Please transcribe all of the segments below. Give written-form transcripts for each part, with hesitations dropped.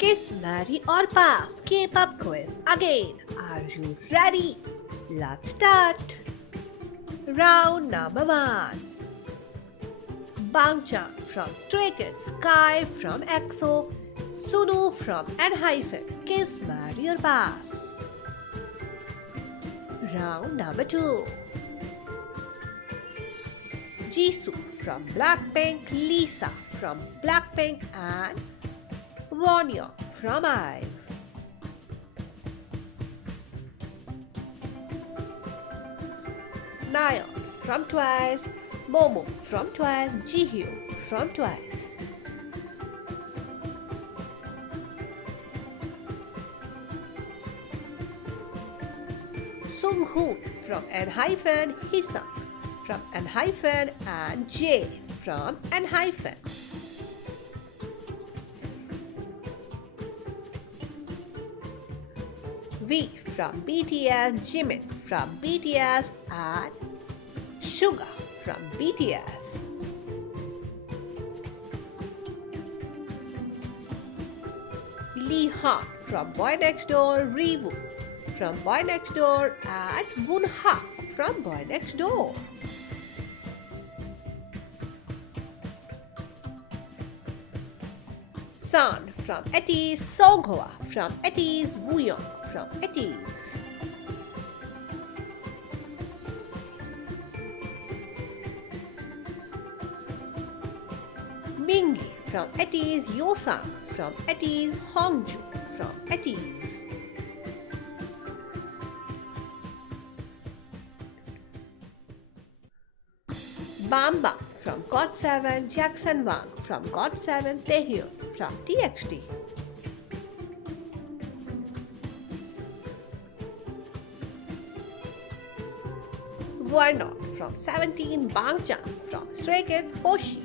Kiss, marry or pass? K-pop quiz again. Are you ready? Let's start. Round number 1. Bangchan from Stray Kids, Kai from EXO, Sunu from ENHYPEN. Kiss, marry or pass? Round number 2. Jisoo from Blackpink, Lisa from Blackpink and Wonyoung from IVE. Nayeon from Twice, Momo from Twice, Jihyo from Twice. Sunghoon from ENHYPEN, Hisang from ENHYPEN and Jae from ENHYPEN. V from BTS, Jimin from BTS and Suga from BTS. Lee Han from Boy Next Door, Rewoo from Boy Next Door and Woonha from Boy Next Door. San from ETIEZ, Songhwa from ETIEZ, Wooyoung from ETIEZ. Mingi from ETIEZ, Yosang from ETIEZ, Hongju from ETIEZ. Bamba from GOT7, Jackson Wang from GOT7, Taehyun from TXT. Wonyoung from 17, Bangchan from Stray Kids, Hoshi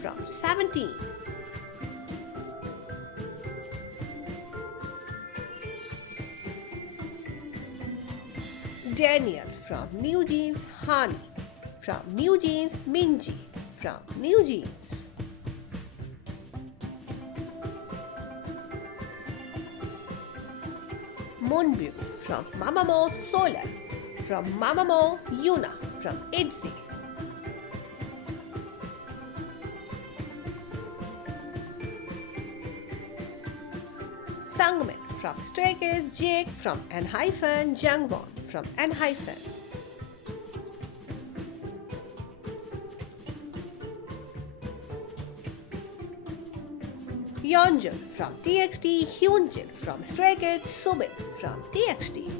from 17. Daniel from New Jeans, Hani from New Jeans, Minji from New Jeans. Moonbyu from Mamamoo, Solar from Mamamoo, Yuna from ITZY. Sangmin from Stray Kids, Jake from ENHYPEN, Jungwon from ENHYPEN. Yeonjun from TXT, Hyunjin from Stray Kids, Subin from TXT.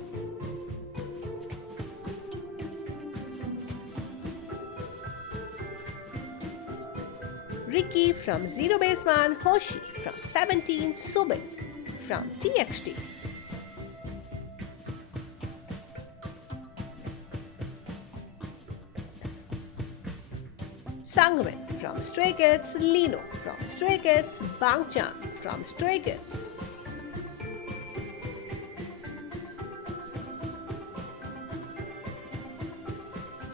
Ricky from Zero Base Man, Hoshi from 17, Subin from TXT. Sangmin from Stray Kids, Lino from Stray Kids, Bangchan from Stray Kids.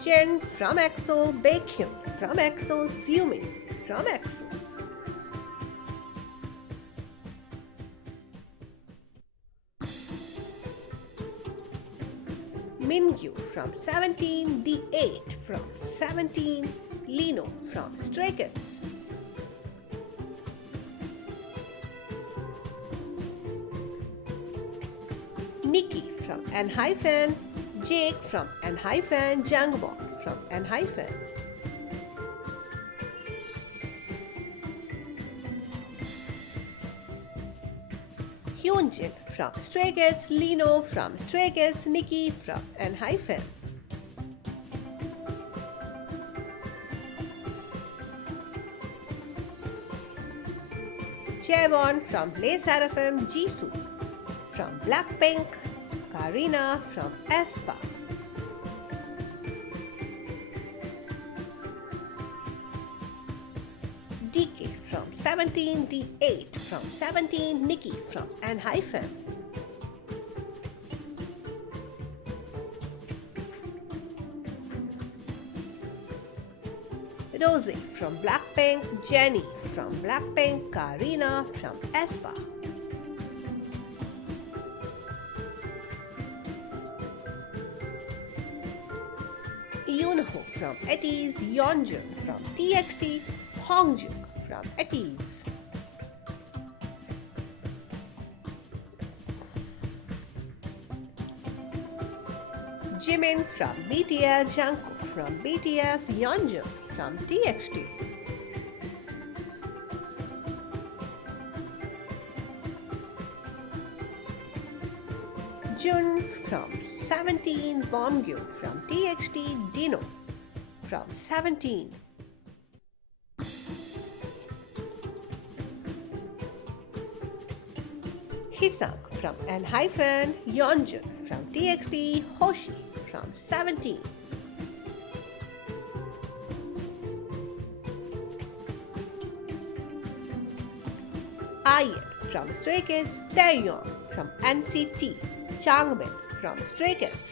Jen from EXO, Baekhyun from EXO, Xiumin from EXO. Mingyu from 17, The 8 from 17, Lino from Stray Kids. Nikki from ENHYPEN, Jake from ENHYPEN, Jungwon from ENHYPEN. Hyunjin from Stray Kids, Lino from Stray Kids, Nikki from ENHYPEN. Jaewon from LE SSERAFIM, Jisoo from Blackpink, Karina from aespa. DK from 17, D8 from 17, Nikki from ENHYPEN. Rosie from Blackpink, Jennie from Blackpink, Karina from aespa. Sunho from ATEEZ, Yeonjun from TXT, Hongjoong from ATEEZ. Jimin from BTS, Jungkook from BTS, Yeonjun from TXT. Jun from 17, Bomgyu from TXT, Dino from 17. Hisang from ENHYPEN, Yeonjun from TXT, Hoshi from 17. Ian from Stray Kids, Taeyeon from NCT, Changbin from Stray Kids.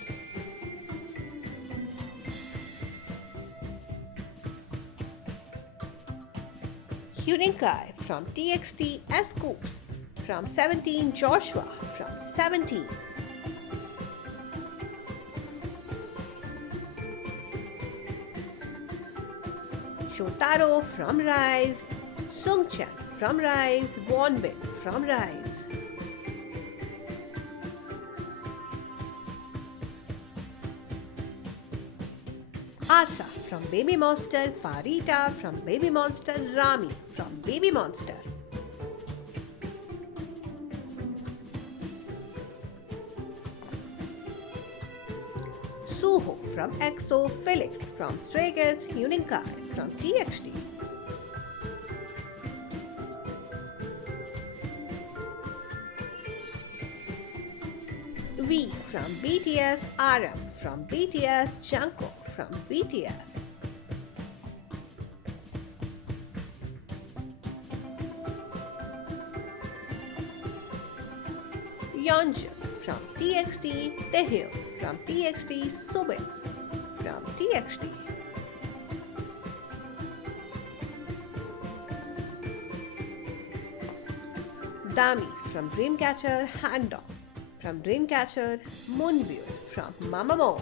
Huninkai from TXT, S-Scoops from 17, Joshua from 17. Shotaro from Rise, Sungchan from Rise, Wonbin from Rise. Asa from Baby Monster, Parita from Baby Monster, Rami from Baby Monster. Suho from EXO, Felix from Stray Kids, Huninkai from TXT. V from BTS, RM from BTS, Jungkook from BTS. Yeonjun from TXT, Taehyung from TXT, Subin from TXT. Dami from Dreamcatcher, Handong from Dreamcatcher, Moonbyul from Mamamoo.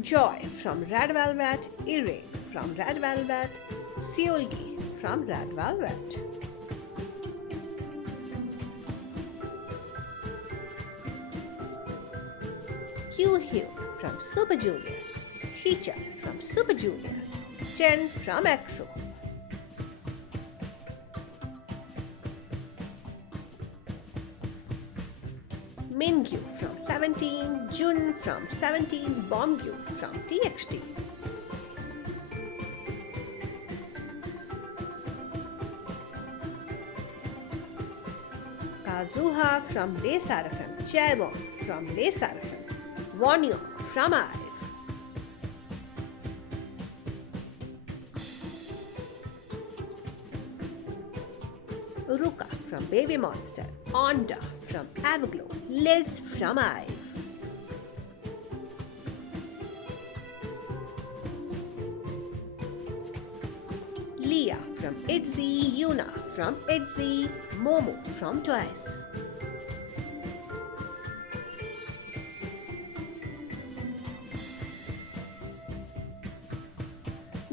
Joy from Red Velvet, Irene from Red Velvet, Seulgi from Red Velvet. Hyun from Super Junior, Heechul from Super Junior, Chen from EXO. Mingyu from 17, Jun from 17, Bomgyu from TXT. Kazuha from LE SSERAFIM, Chaebon from LE SSERAFIM, Wonyoung from IVE. Ruka from Baby Monster, Onda from Everglow, Liz from IVE. Leah from ITZY, Yuna from ITZY, Momo from Twice.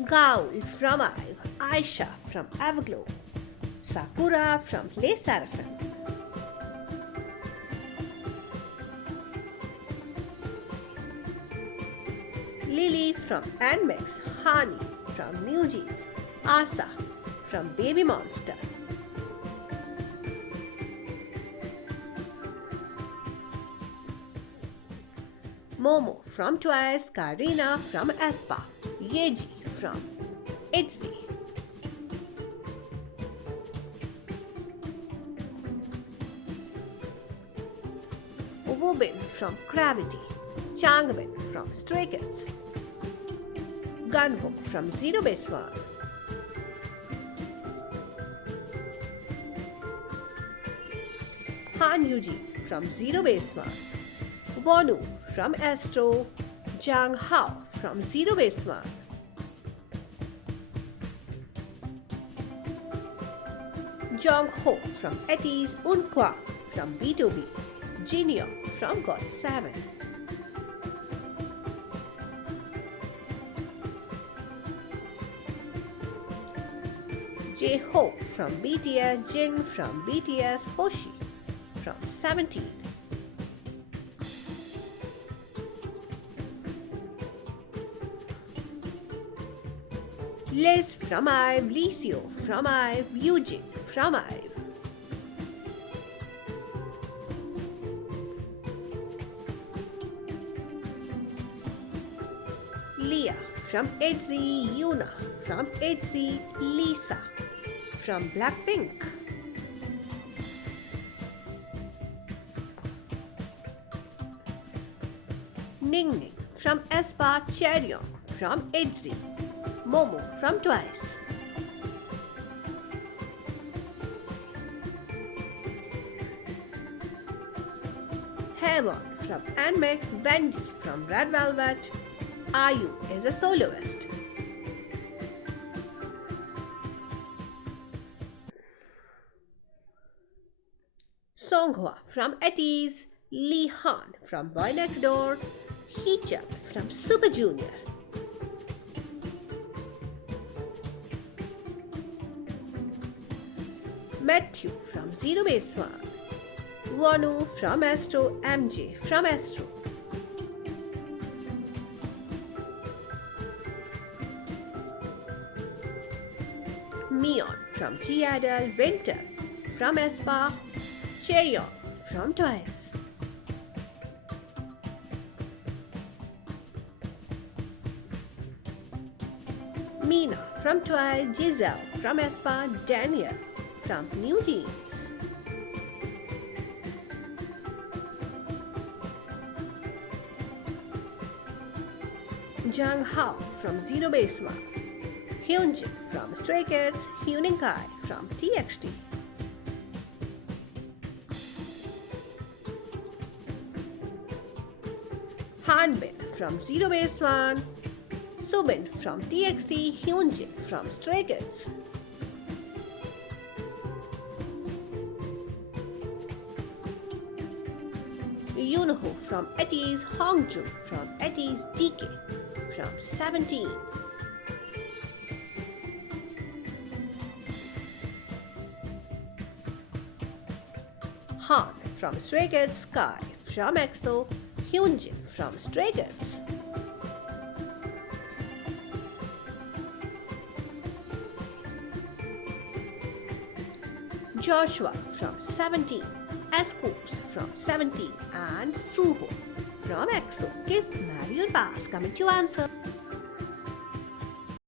Gaul from IVE, Aisha from Everglow, Sakura from LE SSERAFIM. Lily from NMIX, Hani from NewJeans, Asa from Baby Monster. Momo from Twice, Karina from aespa, Yeji from ITZY. Woobin from Gravity, Changbin from Stray Kids, Gunwook from Zero Base One, Han Yuji from Zero Base One, Wonu from Astro, Jang Hao from Zero Base One, Jong Ho from ATEEZ, Unkwang from B2B, Jinyoung from GOT7. J-Hope from BTS, Jin from BTS, Hoshi from 17. Liz from IVE, Lisio from IVE, Yujin from IVE. Leah from ITZY, Yuna from ITZY, Lisa from Blackpink. Ningning from aespa, Chaeryeong from ITZY, Momo from TWICE. Haemon from NMIXX, Wendy from Red Velvet. IU is a soloist. Songhwa from ATEEZ, Lee Han from Boy Next Door, Heechul from Super Junior. Matthew from Zero Base One, Wonu from Astro, MJ from Astro. Mion from G-Idol, Winter from aespa, Chaeyoung from TWICE. Mina from TWICE, Giselle from aespa, Daniel from New Jeans. Jang Hao from Zero Base One, Hyunjin from Stray Kids, Hyunin Kai from TXT. Hanbin from Zero Base One, Subin from TXT, Hyunjin from Stray Kids. Yoonho from ATEEZ, Hongjoong from ATEEZ, DK from 17. Han from Stray Kids, Sky from EXO, Hyunjin from Stray Kids. Joshua from 17, Scoops from 17 and Suho from EXO. Kiss, marry or pass? Comment your answer.